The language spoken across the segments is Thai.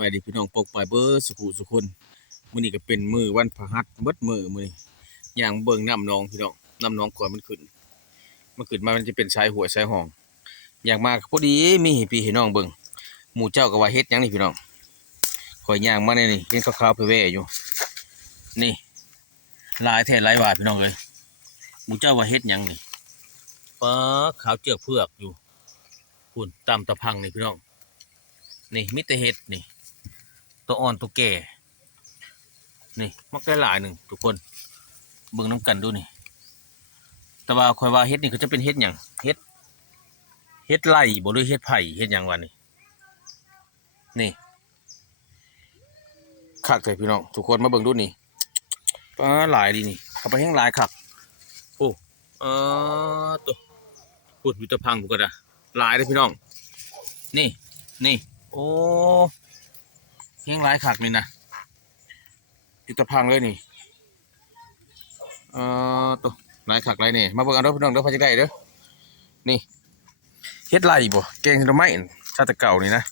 บายดีพี่น้องปกปล่อยเบอร์สุขุสุคนมื้อนี้ก็เป็นมื้อวันพฤหัสเบิดมื้อนี้ย่างเบิ่งน้ำนองพี่น้องน้ำนองก่อนมันขึ้นมามันจะเป็นสายหัวสายห้องอย่างมากพอดีมีให้พี่ให้น้องเบิ่งหมู่เจ้าก็ว่าเฮ็ดหยังนี่พี่น้องข่อยย่างมาในนี่เห็นขาวๆไปแว่อยู่นี่ลายแท้หลายบาทพี่น้องเอ้ยหมู่เจ้าว่าเฮ็ดหยังนี่ปลาขาวเจือกเผือกอยู่พุ่นตามตะพังนี่พี่น้องนี่มิแต่เฮ็ดนี่ตัวอ่อนตัวแก่นี่มักได้หลายหนึ่งทุกคนเบิ่งน้ำกันดูนี่แต่ว่าคอยว่าเฮ็ดนี่เขาจะเป็นเฮ็ดหยังเฮ็ดไร่บ่หรือเฮ็ดไผ่เฮ็ดหยังวะนี่คักเลยพี่น้องทุกคนมาเบิ่งดูนี่ปลาหลายดีนี่เข้าไปแห้งหลายคักโอ้ตัวพูดอยู่ตะพังกูก็ได้หลายเลยพี่น้องนี่โอ้แห้งหลายคักนี่นะอยู่ตะพังเลยนี่ตัวหลายคักหลายนี่มาเบิ่งเอาเด้อพี่น้องเด้อพอจะได้เด้อนี่เฮ็ดไร่บ่แกงหน่อไม้ชาติเก่านี่นะ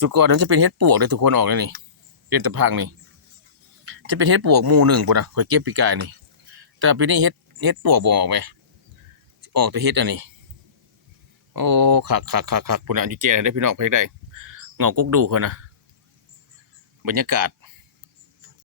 จุกก่อนมันจะเป็นเฮ็ดปวกเลยทุกคนออกเลยนี่เป็นตะพังนี่จะเป็นเฮ็ดปวกหมู่หนึ่งปุ่นนะข่อยเก็บปีกายนี่แต่ปีนี้เฮ็ดปวกบ่ออกไหมออกแต่เฮ็ดอันนี้โอ้คักปุ่นนะอยู่แจ้ได้พี่น้องไปได้เงากุ๊กดูเขานะบรรยากาศ